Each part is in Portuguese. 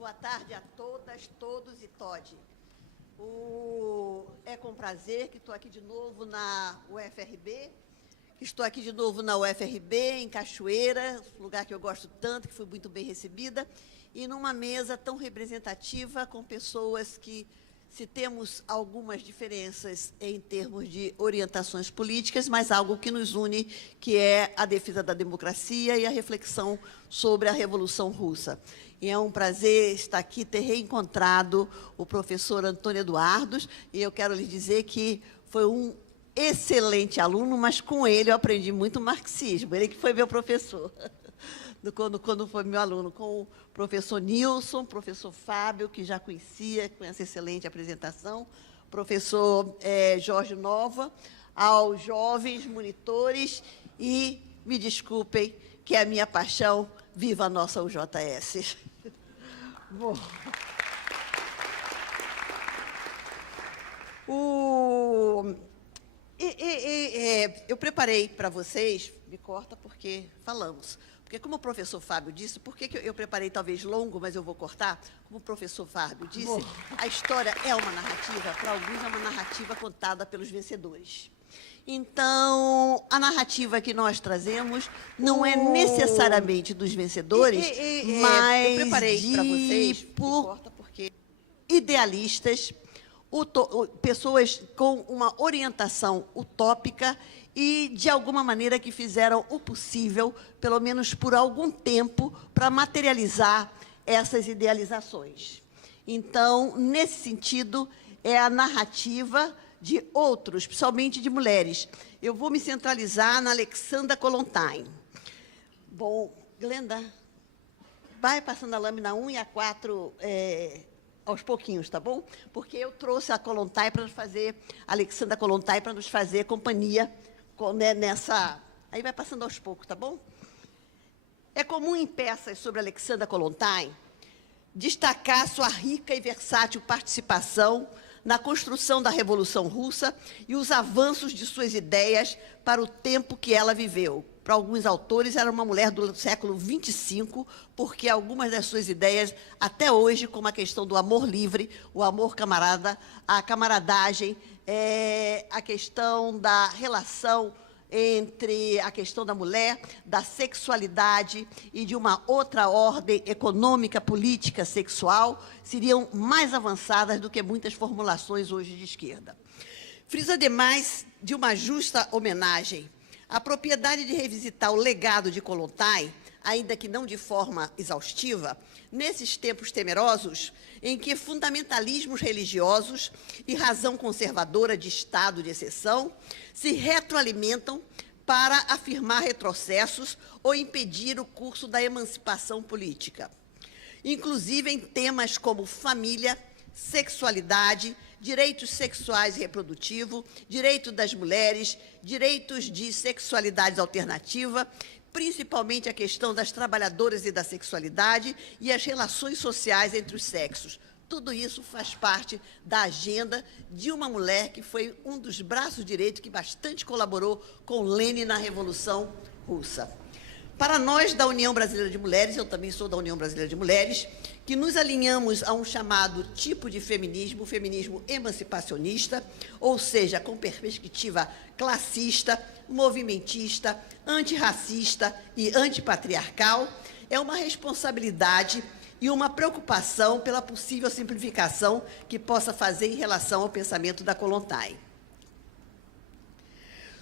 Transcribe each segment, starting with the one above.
Boa tarde a todas, todos e todes. É com prazer que estou aqui de novo na UFRB. Estou aqui de novo na UFRB, em Cachoeira, lugar que eu gosto tanto, que fui muito bem recebida, e numa mesa tão representativa com pessoas que, se temos algumas diferenças em termos de orientações políticas, mas algo que nos une, que é a defesa da democracia e a reflexão sobre a Revolução Russa. E é um prazer estar aqui, ter reencontrado o professor Antônio Eduardos, e eu quero lhe dizer que foi um excelente aluno, mas com ele eu aprendi muito marxismo, ele que foi meu professor, quando foi meu aluno, com o professor Nilson, professor Fábio, que já conhecia, com essa excelente apresentação, professor Jorge Nova, aos jovens monitores, e me desculpem que é a minha paixão, viva a nossa UJS. Bom, eu preparei para vocês, me corta porque falamos, porque como o professor Fábio disse, por que eu preparei talvez longo, mas eu vou cortar? Como o professor Fábio disse, a história é uma narrativa, para alguns é uma narrativa contada pelos vencedores. Então, a narrativa que nós trazemos não é necessariamente dos vencedores, mas eu preparei para vocês, porque idealistas, pessoas com uma orientação utópica e, de alguma maneira, que fizeram o possível, pelo menos por algum tempo, para materializar essas idealizações. Então, nesse sentido, é a narrativa de outros, principalmente de mulheres. Eu vou me centralizar na Alexandra Kollontai. Bom, Glenda, vai passando a lâmina 1 e a 4 aos pouquinhos, tá bom? Porque eu trouxe a Kollontai para fazer, a Alexandra Kollontai para nos fazer companhia nessa... Aí vai passando aos poucos, tá bom? É comum em peças sobre Alexandra Kollontai destacar sua rica e versátil participação na construção da Revolução Russa e os avanços de suas ideias para o tempo que ela viveu. Para alguns autores, era uma mulher do século 25, porque algumas das suas ideias, até hoje, como a questão do amor livre, o amor camarada, a camaradagem, a questão da relação entre a questão da mulher, da sexualidade e de uma outra ordem econômica, política, sexual, seriam mais avançadas do que muitas formulações hoje de esquerda. Friso, ademais de uma justa homenagem, a propriedade de revisitar o legado de Kollontai, ainda que não de forma exaustiva, nesses tempos temerosos em que fundamentalismos religiosos e razão conservadora de estado de exceção se retroalimentam para afirmar retrocessos ou impedir o curso da emancipação política. Inclusive em temas como família, sexualidade, direitos sexuais e reprodutivos, direito das mulheres, direitos de sexualidade alternativa, principalmente a questão das trabalhadoras e da sexualidade e as relações sociais entre os sexos. Tudo isso faz parte da agenda de uma mulher que foi um dos braços direitos que bastante colaborou com Lenin na Revolução Russa. Para nós da União Brasileira de Mulheres, eu também sou da União Brasileira de Mulheres, que nos alinhamos a um chamado tipo de feminismo, o feminismo emancipacionista, ou seja, com perspectiva classista, movimentista, antirracista e antipatriarcal, é uma responsabilidade e uma preocupação pela possível simplificação que possa fazer em relação ao pensamento da Kollontai.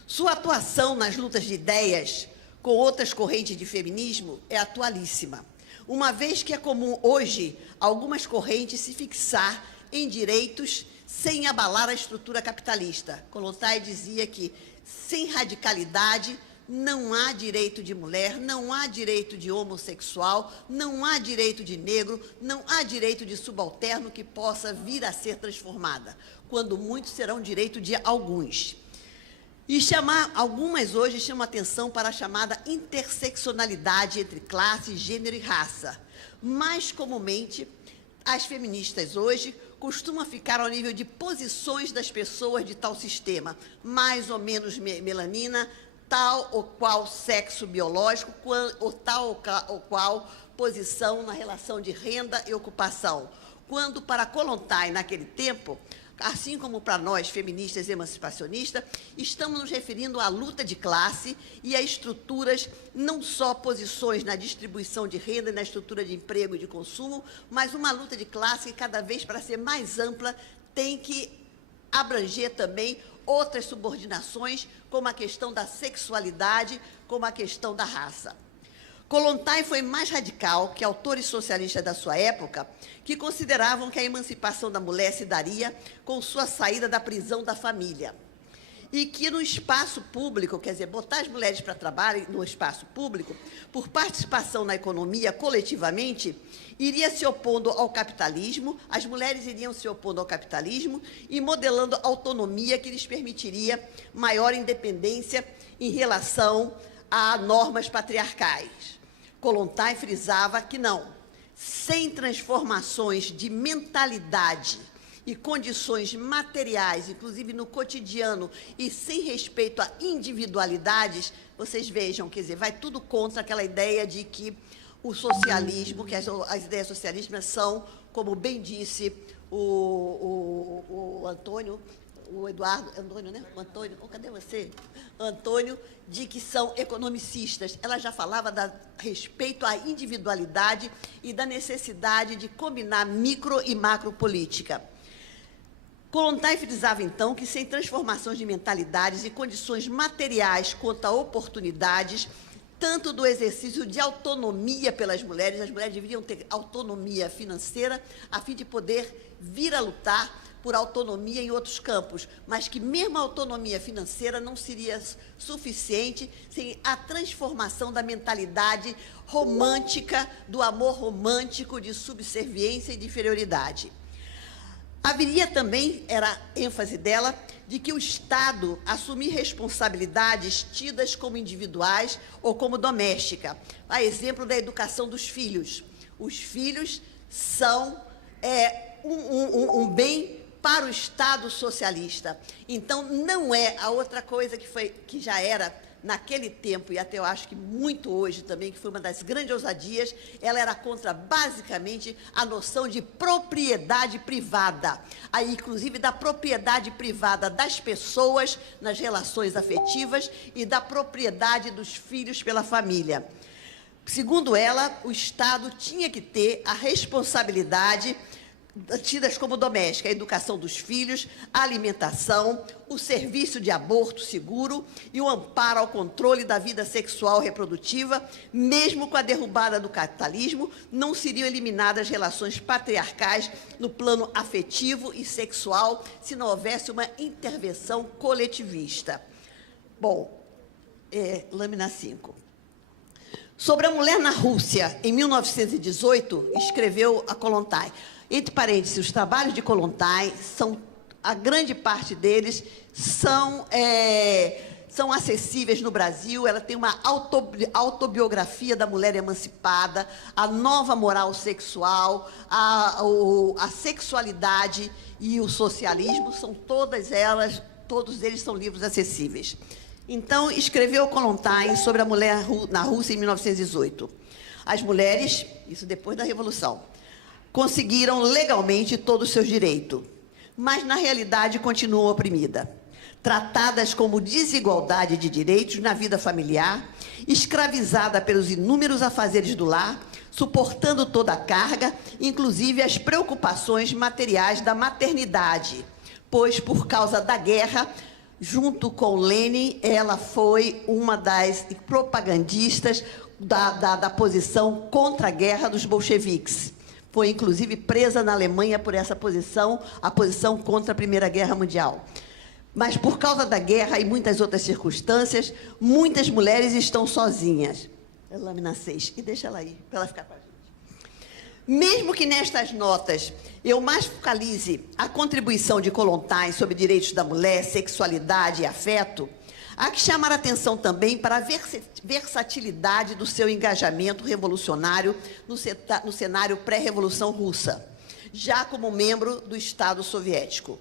Sua atuação nas lutas de ideias com outras correntes de feminismo é atualíssima, uma vez que é comum hoje algumas correntes se fixar em direitos sem abalar a estrutura capitalista. Kollontai dizia que sem radicalidade não há direito de mulher, não há direito de homossexual, não há direito de negro, não há direito de subalterno que possa vir a ser transformada, quando muitos serão direito de alguns. E algumas hoje chamam atenção para a chamada interseccionalidade entre classe, gênero e raça. Mais comumente, as feministas hoje costumam ficar ao nível de posições das pessoas de tal sistema, mais ou menos melanina, tal ou qual sexo biológico, ou tal ou qual posição na relação de renda e ocupação, quando para Kollontai, naquele tempo, assim como para nós, feministas e emancipacionistas, estamos nos referindo à luta de classe e a estruturas, não só posições na distribuição de renda e na estrutura de emprego e de consumo, mas uma luta de classe que, cada vez para ser mais ampla, tem que abranger também outras subordinações, como a questão da sexualidade, como a questão da raça. Kollontai foi mais radical que autores socialistas da sua época, que consideravam que a emancipação da mulher se daria com sua saída da prisão da família. E que no espaço público, quer dizer, botar as mulheres para trabalhar no espaço público, por participação na economia coletivamente, iria se opondo ao capitalismo, as mulheres iriam se opondo ao capitalismo e modelando autonomia que lhes permitiria maior independência em relação a normas patriarcais. Kollontai frisava que não, sem transformações de mentalidade e condições materiais, inclusive no cotidiano, e sem respeito a individualidades, vocês vejam, quer dizer, vai tudo contra aquela ideia de que o socialismo, que as ideias socialistas são, como bem disse o Antônio, o Eduardo, Antônio, né? O Antônio, cadê você? Antônio, de que são economicistas. Ela já falava a respeito à individualidade e da necessidade de combinar micro e macro política. Kollontai frisava, então, que sem transformações de mentalidades e condições materiais quanto a oportunidades, tanto do exercício de autonomia pelas mulheres, as mulheres deveriam ter autonomia financeira a fim de poder vir a lutar por autonomia em outros campos, mas que mesmo a autonomia financeira não seria suficiente sem a transformação da mentalidade romântica, do amor romântico de subserviência e de inferioridade. Haveria também, era a ênfase dela, de que o Estado assumir responsabilidades tidas como individuais ou como doméstica. A exemplo da educação dos filhos. Os filhos são um bem para o Estado socialista. Então, não é a outra coisa que já era naquele tempo, e até eu acho que muito hoje também, que foi uma das grandes ousadias, ela era contra, basicamente, a noção de propriedade privada, aí, inclusive, da propriedade privada das pessoas nas relações afetivas e da propriedade dos filhos pela família. Segundo ela, o Estado tinha que ter a responsabilidade tidas como doméstica, a educação dos filhos, a alimentação, o serviço de aborto seguro e o amparo ao controle da vida sexual reprodutiva. Mesmo com a derrubada do capitalismo, não seriam eliminadas as relações patriarcais no plano afetivo e sexual se não houvesse uma intervenção coletivista. Bom, lâmina 5. Sobre a mulher na Rússia, em 1918, escreveu a Kollontai. Entre parênteses, os trabalhos de Kollontai, a grande parte deles são acessíveis no Brasil. Ela tem uma autobiografia da mulher emancipada, a nova moral sexual, a sexualidade e o socialismo, todos eles são livros acessíveis. Então, escreveu Kollontai sobre a mulher na Rússia em 1918. As mulheres, isso depois da Revolução, conseguiram legalmente todos os seus direitos, mas, na realidade, continuam oprimidas, tratadas como desigualdade de direitos na vida familiar, escravizada pelos inúmeros afazeres do lar, suportando toda a carga, inclusive as preocupações materiais da maternidade, pois, por causa da guerra, junto com Lenin, ela foi uma das propagandistas da posição contra a guerra dos bolcheviques. Foi, inclusive, presa na Alemanha por essa posição, a posição contra a Primeira Guerra Mundial. Mas, por causa da guerra e muitas outras circunstâncias, muitas mulheres estão sozinhas. Lâmina 6, e deixa ela aí, para ela ficar com a gente. Mesmo que nestas notas eu mais focalize a contribuição de Kollontai sobre direitos da mulher, sexualidade e afeto, há que chamar a atenção também para a versatilidade do seu engajamento revolucionário no cenário pré-revolução russa, já como membro do Estado soviético.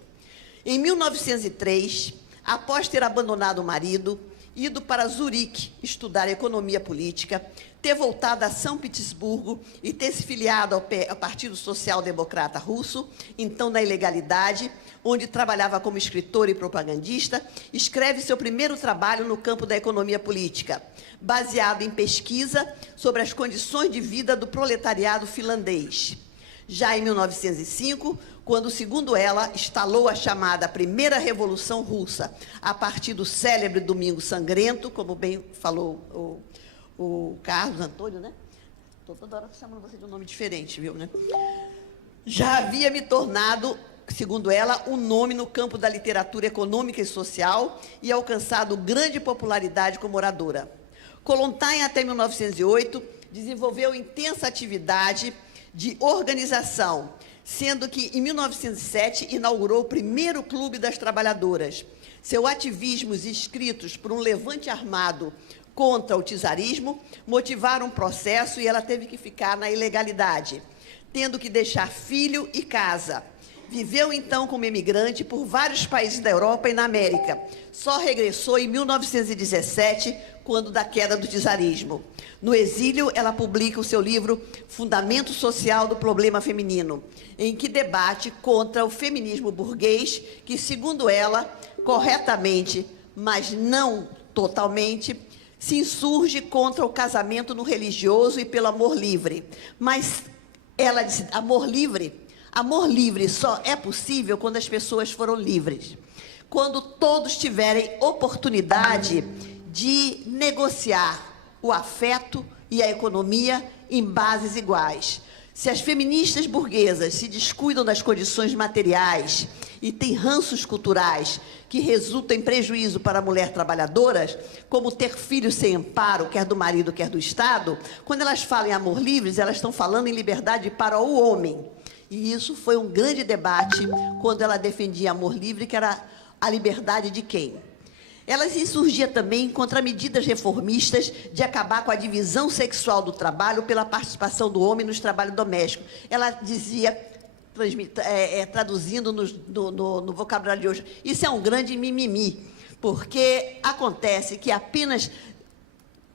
Em 1903, após ter abandonado o marido ido para Zurique estudar economia política, ter voltado a São Petersburgo e ter se filiado ao Partido Social Democrata Russo, então na ilegalidade, onde trabalhava como escritor e propagandista, escreve seu primeiro trabalho no campo da economia política, baseado em pesquisa sobre as condições de vida do proletariado finlandês. Já em 1905, quando, segundo ela, instalou a chamada Primeira Revolução Russa, a partir do célebre Domingo Sangrento, como bem falou o Carlos Antônio, né? Estou toda hora chamando você de um nome diferente, viu, né? Já havia me tornado, segundo ela, um nome no campo da literatura econômica e social e alcançado grande popularidade como oradora. Kollontai, até 1908, desenvolveu intensa atividade de organização, sendo que, em 1907, inaugurou o primeiro Clube das Trabalhadoras. Seus ativismos escritos por um levante armado contra o czarismo motivaram um processo e ela teve que ficar na ilegalidade, tendo que deixar filho e casa. Viveu, então, como imigrante por vários países da Europa e na América. Só regressou em 1917, quando da queda do czarismo. No exílio, ela publica o seu livro Fundamento Social do Problema Feminino, em que debate contra o feminismo burguês, que, segundo ela, corretamente, mas não totalmente, se insurge contra o casamento no religioso e pelo amor livre. Mas ela diz, amor livre só é possível quando as pessoas foram livres. Quando todos tiverem oportunidade de negociar o afeto e a economia em bases iguais. Se as feministas burguesas se descuidam das condições materiais e têm ranços culturais que resultam em prejuízo para a mulher trabalhadora, como ter filhos sem amparo, quer do marido, quer do Estado, quando elas falam em amor livre, elas estão falando em liberdade para o homem. E isso foi um grande debate quando ela defendia amor livre, que era a liberdade de quem? Ela se insurgia também contra medidas reformistas de acabar com a divisão sexual do trabalho pela participação do homem nos trabalhos domésticos. Ela dizia, traduzindo no vocabulário de hoje, isso é um grande mimimi, porque acontece que apenas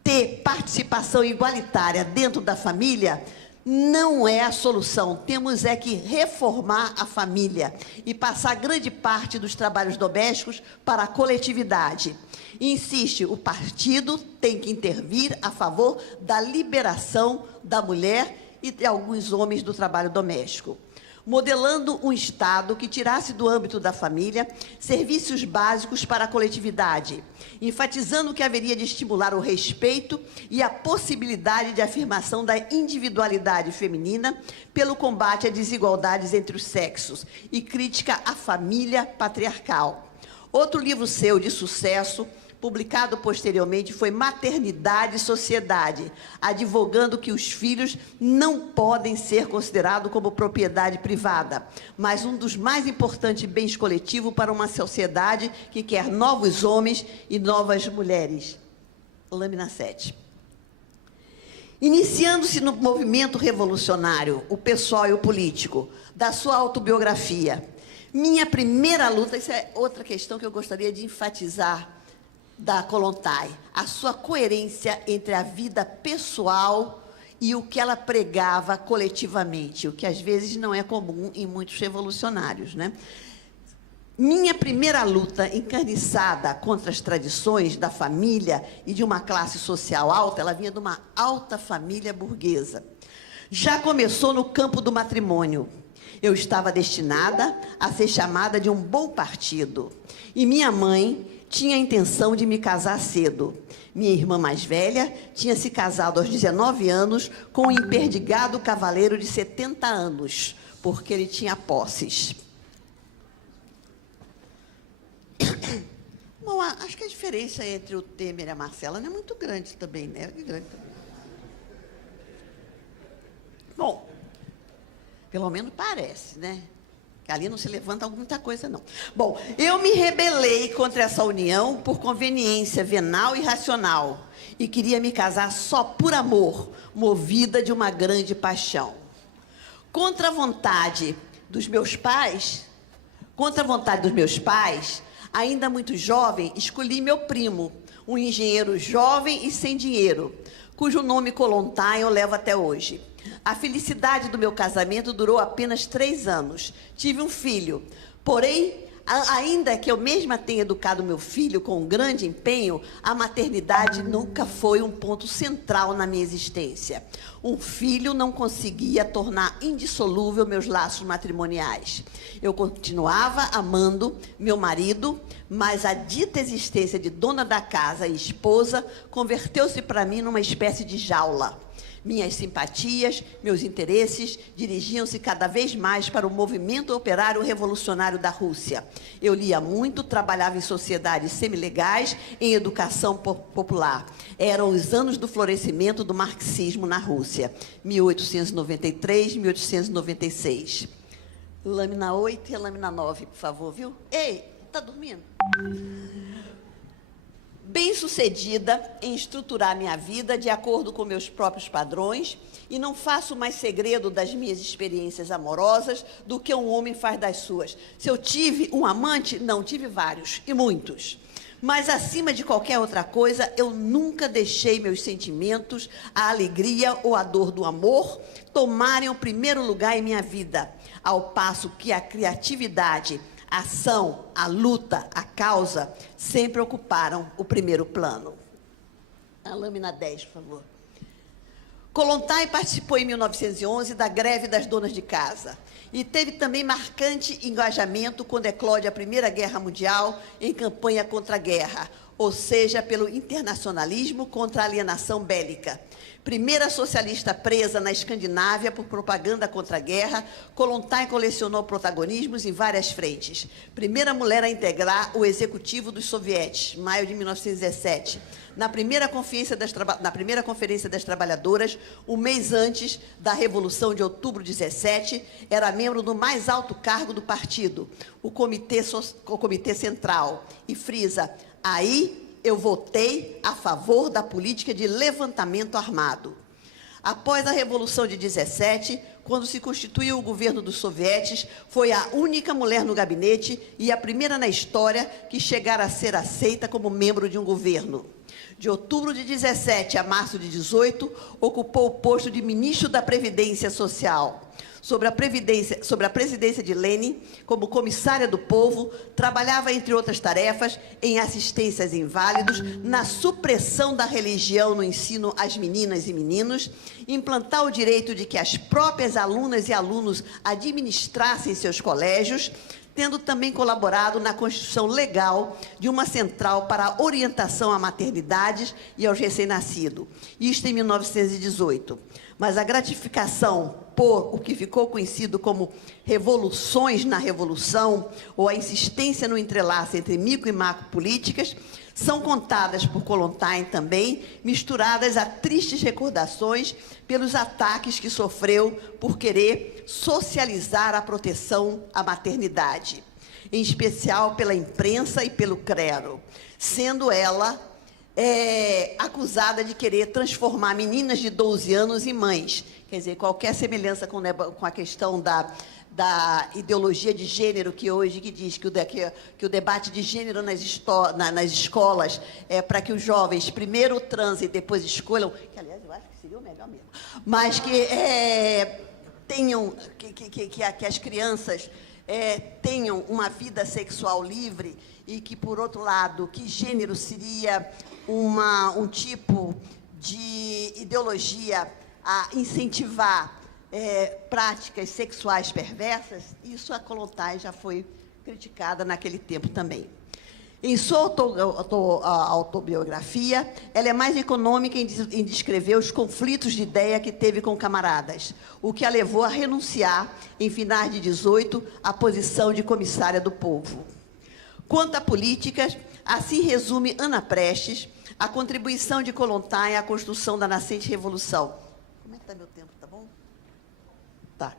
ter participação igualitária dentro da família não é a solução. Temos é que reformar a família e passar grande parte dos trabalhos domésticos para a coletividade. Insiste, o partido tem que intervir a favor da liberação da mulher e de alguns homens do trabalho doméstico, modelando um Estado que tirasse do âmbito da família serviços básicos para a coletividade, enfatizando que haveria de estimular o respeito e a possibilidade de afirmação da individualidade feminina pelo combate a desigualdades entre os sexos e crítica à família patriarcal. Outro livro seu de sucesso, publicado posteriormente, foi Maternidade e Sociedade, advogando que os filhos não podem ser considerados como propriedade privada, mas um dos mais importantes bens coletivos para uma sociedade que quer novos homens e novas mulheres. Lâmina 7. Iniciando-se no movimento revolucionário, o pessoal e o político, da sua autobiografia. Minha primeira luta, isso é outra questão que eu gostaria de enfatizar, da Kollontai, a sua coerência entre a vida pessoal e o que ela pregava coletivamente, o que às vezes não é comum em muitos revolucionários, né? Minha primeira luta encarniçada contra as tradições da família e de uma classe social alta, ela vinha de uma alta família burguesa. Já começou no campo do matrimônio. Eu estava destinada a ser chamada de um bom partido. E minha mãe tinha a intenção de me casar cedo. Minha irmã mais velha tinha se casado aos 19 anos com um emperdigado cavaleiro de 70 anos, porque ele tinha posses. Bom, acho que a diferença entre o Temer e a Marcela não é muito grande também, né? Bom, pelo menos parece, né? Que ali não se levanta muita coisa, não. Bom, eu me rebelei contra essa união por conveniência venal e racional e queria me casar só por amor, movida de uma grande paixão. Contra a vontade dos meus pais, ainda muito jovem, escolhi meu primo, um engenheiro jovem e sem dinheiro, cujo nome Kollontai eu levo até hoje. A felicidade do meu casamento durou apenas 3 anos. Tive um filho, porém, ainda que eu mesma tenha educado meu filho com um grande empenho, a maternidade nunca foi um ponto central na minha existência. Um filho não conseguia tornar indissolúvel meus laços matrimoniais. Eu continuava amando meu marido, mas a dita existência de dona da casa e esposa converteu-se para mim numa espécie de jaula. Minhas simpatias, meus interesses dirigiam-se cada vez mais para o movimento operário revolucionário da Rússia. Eu lia muito, trabalhava em sociedades semilegais, em educação popular. Eram os anos do florescimento do marxismo na Rússia, 1893, 1896. Lâmina 8 e a lâmina 9, por favor, viu? Ei, tá dormindo? Bem-sucedida em estruturar minha vida de acordo com meus próprios padrões e não faço mais segredo das minhas experiências amorosas do que um homem faz das suas. Se eu tive um amante, não, tive vários, e muitos. Mas, acima de qualquer outra coisa, eu nunca deixei meus sentimentos, a alegria ou a dor do amor tomarem o primeiro lugar em minha vida, ao passo que a criatividade, a ação, a luta, a causa, sempre ocuparam o primeiro plano. A lâmina 10, por favor. Kollontai participou em 1911 da greve das donas de casa e teve também marcante engajamento quando eclode a Primeira Guerra Mundial em campanha contra a guerra, ou seja, pelo internacionalismo contra a alienação bélica. Primeira socialista presa na Escandinávia por propaganda contra a guerra, Kollontai colecionou protagonismos em várias frentes. Primeira mulher a integrar o executivo dos sovietes, maio de 1917. Na primeira Conferência das Trabalhadoras, um mês antes da Revolução de Outubro de 17, era membro do mais alto cargo do partido, o Comitê Central. E frisa, aí eu votei a favor da política de levantamento armado. Após a Revolução de 17, quando se constituiu o governo dos sovietes, foi a única mulher no gabinete e a primeira na história que chegara a ser aceita como membro de um governo. De outubro de 17 a março de 18, ocupou o posto de ministro da Previdência Social. Sobre a presidência de Lenin, como comissária do povo, trabalhava, entre outras tarefas, em assistência aos inválidos, na supressão da religião no ensino às meninas e meninos, implantar o direito de que as próprias alunas e alunos administrassem seus colégios, tendo também colaborado na constituição legal de uma central para a orientação à maternidades e aos recém-nascidos, isto em 1918. Mas a gratificação por o que ficou conhecido como revoluções na revolução, ou a insistência no entrelaço entre micro e macro políticas, são contadas por Kollontai também, misturadas a tristes recordações pelos ataques que sofreu por querer socializar a proteção à maternidade, em especial pela imprensa e pelo clero, sendo ela acusada de querer transformar meninas de 12 anos em mães. Quer dizer, qualquer semelhança com a questão da ideologia de gênero que hoje diz que o debate de gênero nas escolas é para que os jovens primeiro transem e depois escolham, que aliás eu acho que seria o melhor mesmo, mas que tenham, que as crianças tenham uma vida sexual livre e que, por outro lado, que gênero seria um tipo de ideologia a incentivar práticas sexuais perversas, isso a Kollontai já foi criticada naquele tempo também. Em sua autobiografia, ela é mais econômica em descrever os conflitos de ideia que teve com camaradas, o que a levou a renunciar, em finais de 18, à posição de comissária do povo. Quanto a políticas, assim resume Ana Prestes a contribuição de Kollontai à construção da nascente revolução. Como é que está meu tempo, tá bom? Tá.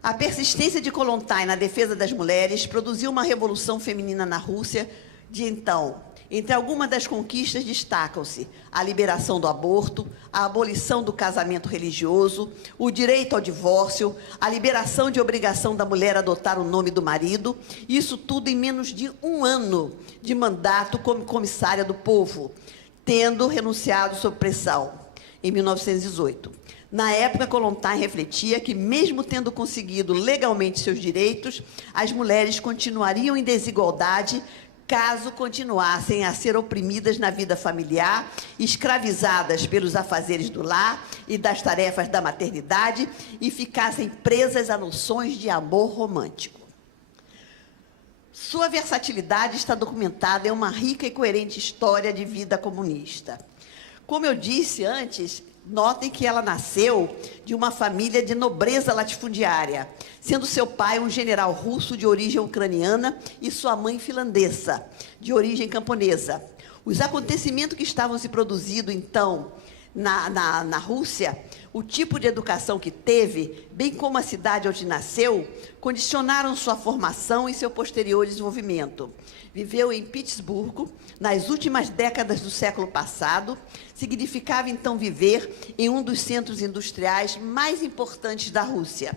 A persistência de Kollontai na defesa das mulheres produziu uma revolução feminina na Rússia de então. Entre algumas das conquistas destacam-se a liberação do aborto, a abolição do casamento religioso, o direito ao divórcio, a liberação de obrigação da mulher adotar o nome do marido, isso tudo em menos de um ano de mandato como comissária do povo, tendo renunciado sob pressão, em 1918. Na época, Kollontai refletia que, mesmo tendo conseguido legalmente seus direitos, as mulheres continuariam em desigualdade caso continuassem a ser oprimidas na vida familiar, escravizadas pelos afazeres do lar e das tarefas da maternidade e ficassem presas a noções de amor romântico. Sua versatilidade está documentada em uma rica e coerente história de vida comunista. Como eu disse antes, notem que ela nasceu de uma família de nobreza latifundiária, sendo seu pai um general russo de origem ucraniana e sua mãe finlandesa, de origem camponesa. Os acontecimentos que estavam se produzindo, então, na Rússia, o tipo de educação que teve, bem como a cidade onde nasceu, condicionaram sua formação e seu posterior desenvolvimento. Viveu em Petersburgo nas últimas décadas do século passado, significava então viver em um dos centros industriais mais importantes da Rússia.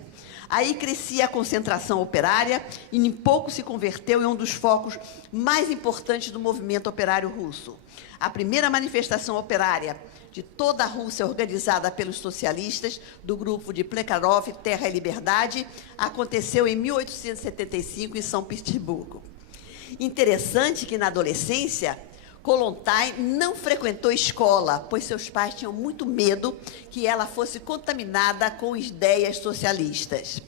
Aí crescia a concentração operária e em pouco se converteu em um dos focos mais importantes do movimento operário russo. A primeira manifestação operária de toda a Rússia, organizada pelos socialistas, do grupo de Plekhanov, Terra e Liberdade, aconteceu em 1875, em São Petersburgo. Interessante que, na adolescência, Kollontai não frequentou escola, pois seus pais tinham muito medo que ela fosse contaminada com ideias socialistas.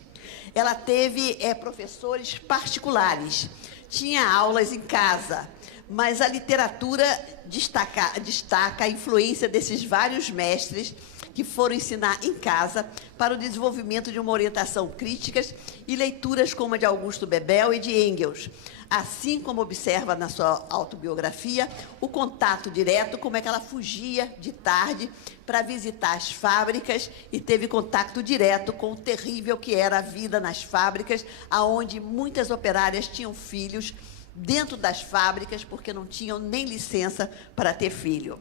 Ela teve professores particulares, tinha aulas em casa, mas a literatura destaca a influência desses vários mestres que foram ensinar em casa para o desenvolvimento de uma orientação crítica e leituras como a de Augusto Bebel e de Engels. Assim como observa na sua autobiografia, o contato direto, como é que ela fugia de tarde para visitar as fábricas e teve contato direto com o terrível que era a vida nas fábricas, onde muitas operárias tinham filhos dentro das fábricas porque não tinham nem licença para ter filho.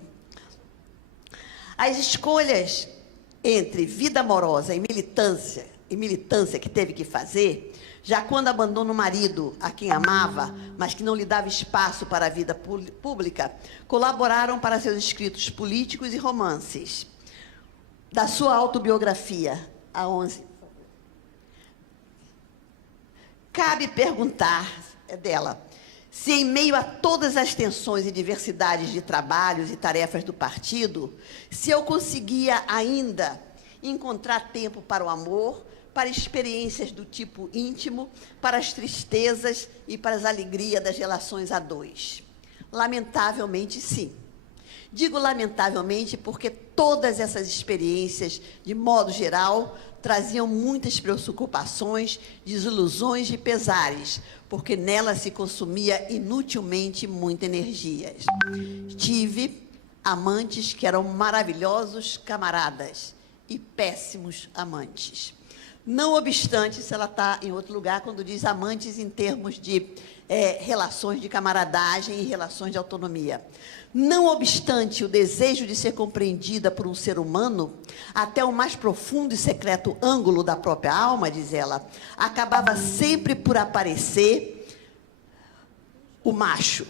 As escolhas entre vida amorosa e militância que teve que fazer, já quando abandona o marido a quem amava, mas que não lhe dava espaço para a vida pública, colaboraram para seus escritos políticos e romances. Da sua autobiografia, a 11. Cabe perguntar dela se, em meio a todas as tensões e diversidades de trabalhos e tarefas do partido, se eu conseguia ainda encontrar tempo para o amor, para experiências do tipo íntimo, para as tristezas e para as alegrias das relações a dois. Lamentavelmente, sim. Digo lamentavelmente porque todas essas experiências, de modo geral, traziam muitas preocupações, desilusões e pesares, porque nela se consumia inutilmente muita energia. Tive amantes que eram maravilhosos camaradas e péssimos amantes. Não obstante, se ela está em outro lugar, quando diz amantes em termos de relações de camaradagem e relações de autonomia. Não obstante o desejo de ser compreendida por um ser humano, até o mais profundo e secreto ângulo da própria alma, diz ela, acabava sempre por aparecer o macho.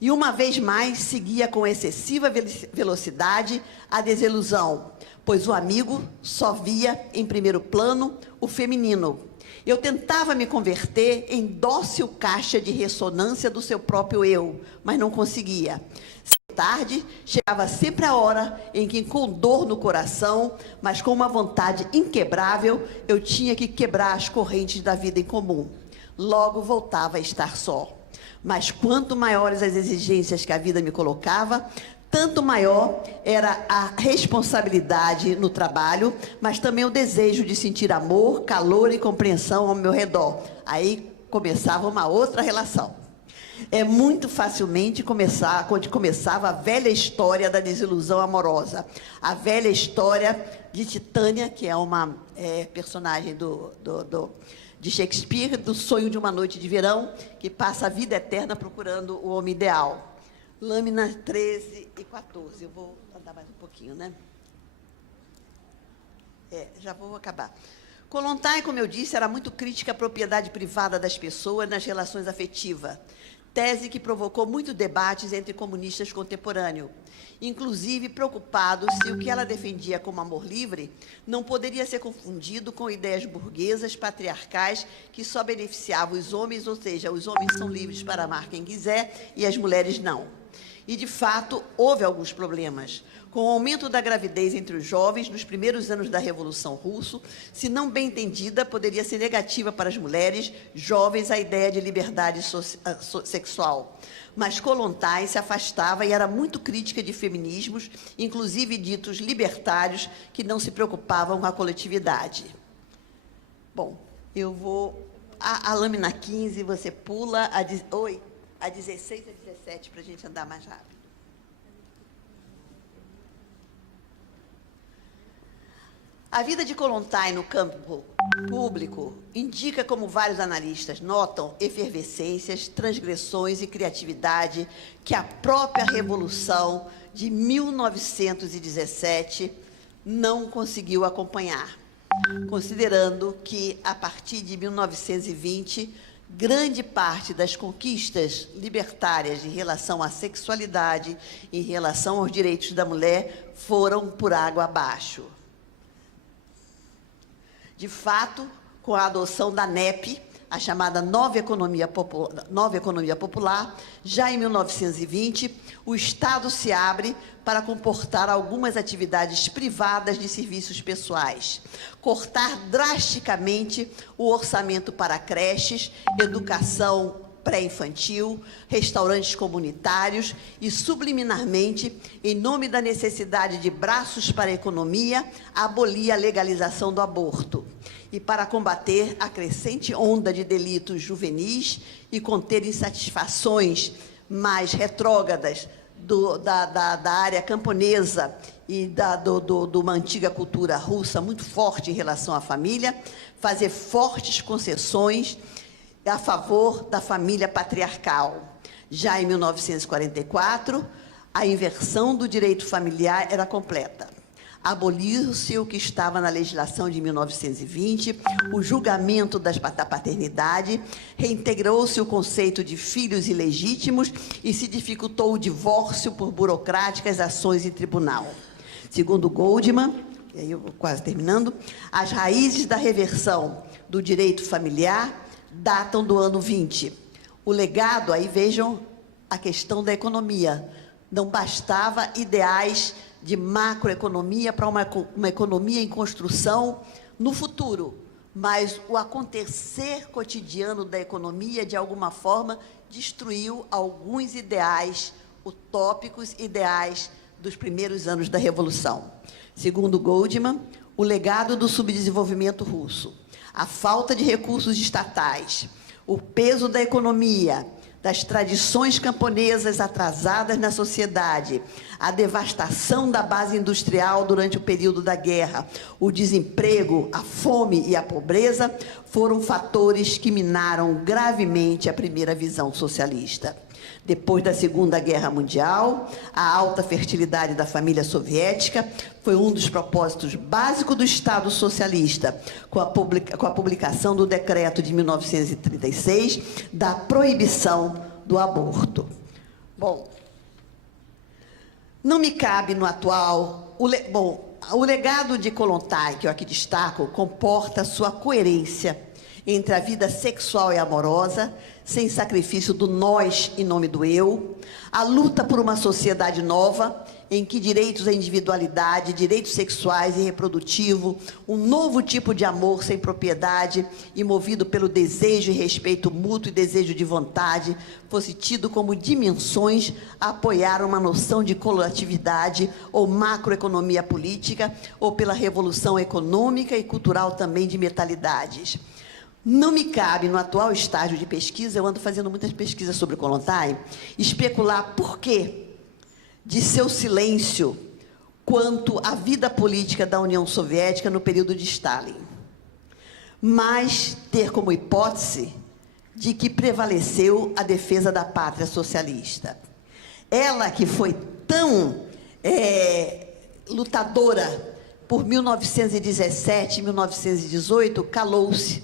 E uma vez mais seguia com excessiva velocidade a desilusão, pois o amigo só via em primeiro plano o feminino. Eu tentava me converter em dócil caixa de ressonância do seu próprio eu, mas não conseguia. Tarde, chegava sempre a hora em que, com dor no coração, mas com uma vontade inquebrável, eu tinha que quebrar as correntes da vida em comum. Logo voltava a estar só. Mas quanto maiores as exigências que a vida me colocava, tanto maior era a responsabilidade no trabalho, mas também o desejo de sentir amor, calor e compreensão ao meu redor. Aí começava uma outra relação. Muito facilmente quando começava a velha história da desilusão amorosa. A velha história de Titânia, que é uma personagem de Shakespeare, do sonho de uma noite de verão, que passa a vida eterna procurando o homem ideal. Lâmina 13 e 14. Eu vou andar mais um pouquinho, né? Já vou acabar. Kollontai, como eu disse, era muito crítica à propriedade privada das pessoas nas relações afetivas, tese que provocou muitos debates entre comunistas contemporâneos, inclusive preocupados se o que ela defendia como amor livre não poderia ser confundido com ideias burguesas, patriarcais, que só beneficiavam os homens, ou seja, os homens são livres para amar quem quiser e as mulheres não. E, de fato, houve alguns problemas. Com o aumento da gravidez entre os jovens nos primeiros anos da Revolução Russa, se não bem entendida, poderia ser negativa para as mulheres jovens a ideia de liberdade sexual. Mas Kollontai se afastava e era muito crítica de feminismos, inclusive ditos libertários, que não se preocupavam com a coletividade. Bom, eu vou... A lâmina 15, você pula a 16 e a 17, para a gente andar mais rápido. A vida de Kollontai no campo público indica, como vários analistas notam, efervescências, transgressões e criatividade que a própria Revolução de 1917 não conseguiu acompanhar, considerando que, a partir de 1920, grande parte das conquistas libertárias em relação à sexualidade, em relação aos direitos da mulher, foram por água abaixo. De fato, com a adoção da NEP, a chamada Nova Economia Popular, já em 1920, o Estado se abre para comportar algumas atividades privadas de serviços pessoais, cortar drasticamente o orçamento para creches, educação pré-infantil, restaurantes comunitários e, subliminarmente, em nome da necessidade de braços para a economia, abolir a legalização do aborto. E para combater a crescente onda de delitos juvenis e conter insatisfações mais retrógradas da área camponesa e de uma antiga cultura russa muito forte em relação à família, fazer fortes concessões a favor da família patriarcal. Já em 1944, a inversão do direito familiar era completa. Aboliu-se o que estava na legislação de 1920, o julgamento da paternidade, reintegrou-se o conceito de filhos ilegítimos e se dificultou o divórcio por burocráticas ações em tribunal. Segundo Goldman, e aí eu vou quase terminando, as raízes da reversão do direito familiar datam do ano 20. O legado, aí vejam a questão da economia. Não bastava ideais de macroeconomia para uma economia em construção no futuro, mas o acontecer cotidiano da economia, de alguma forma, destruiu alguns ideais utópicos, ideais dos primeiros anos da Revolução. Segundo Goldman, o legado do subdesenvolvimento russo, a falta de recursos estatais, o peso da economia, das tradições camponesas atrasadas na sociedade, a devastação da base industrial durante o período da guerra, o desemprego, a fome e a pobreza foram fatores que minaram gravemente a primeira visão socialista. Depois da Segunda Guerra Mundial, a alta fertilidade da família soviética foi um dos propósitos básicos do Estado socialista, com a publicação do decreto de 1936 da proibição do aborto. Bom, não me cabe no atual... o legado de Kollontai, que eu aqui destaco, comporta sua coerência entre a vida sexual e amorosa, sem sacrifício do nós em nome do eu, a luta por uma sociedade nova, em que direitos à individualidade, direitos sexuais e reprodutivos, um novo tipo de amor sem propriedade e movido pelo desejo e respeito mútuo e desejo de vontade, fosse tido como dimensões a apoiar uma noção de coletividade ou macroeconomia política, ou pela revolução econômica e cultural também de metalidades. Não me cabe, no atual estágio de pesquisa, eu ando fazendo muitas pesquisas sobre Kollontai, especular por quê de seu silêncio quanto à vida política da União Soviética no período de Stalin, mas ter como hipótese de que prevaleceu a defesa da pátria socialista. Ela que foi tão lutadora por 1917, 1918, calou-se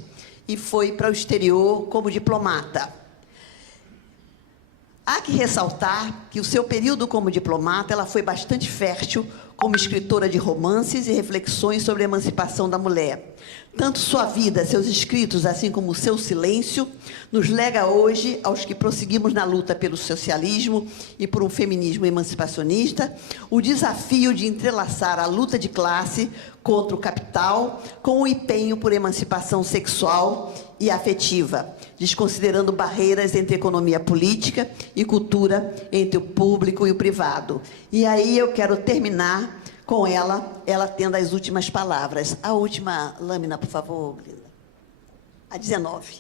e foi para o exterior como diplomata. Há que ressaltar que o seu período como diplomata, ela foi bastante fértil como escritora de romances e reflexões sobre a emancipação da mulher. Tanto sua vida, seus escritos, assim como o seu silêncio, nos lega hoje, aos que prosseguimos na luta pelo socialismo e por um feminismo emancipacionista, o desafio de entrelaçar a luta de classe contra o capital com o empenho por emancipação sexual e afetiva, desconsiderando barreiras entre economia política e cultura, entre o público e o privado. E aí eu quero terminar com ela tendo as últimas palavras. A última lâmina, por favor, Glinda. A 19.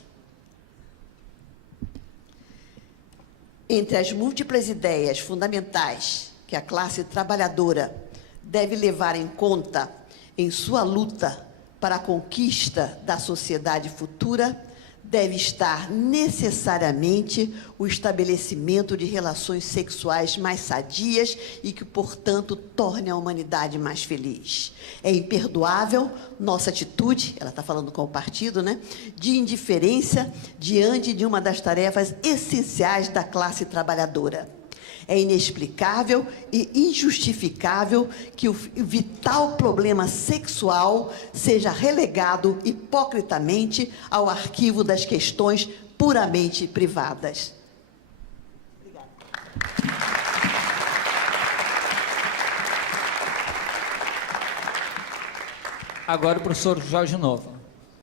Entre as múltiplas ideias fundamentais que a classe trabalhadora deve levar em conta em sua luta para a conquista da sociedade futura, deve estar necessariamente o estabelecimento de relações sexuais mais sadias e que, portanto, tornem a humanidade mais feliz. É imperdoável nossa atitude, ela está falando com o partido, né, de indiferença diante de uma das tarefas essenciais da classe trabalhadora. É inexplicável e injustificável que o vital problema sexual seja relegado hipocritamente ao arquivo das questões puramente privadas. Obrigada. Agora o professor Jorge Nova.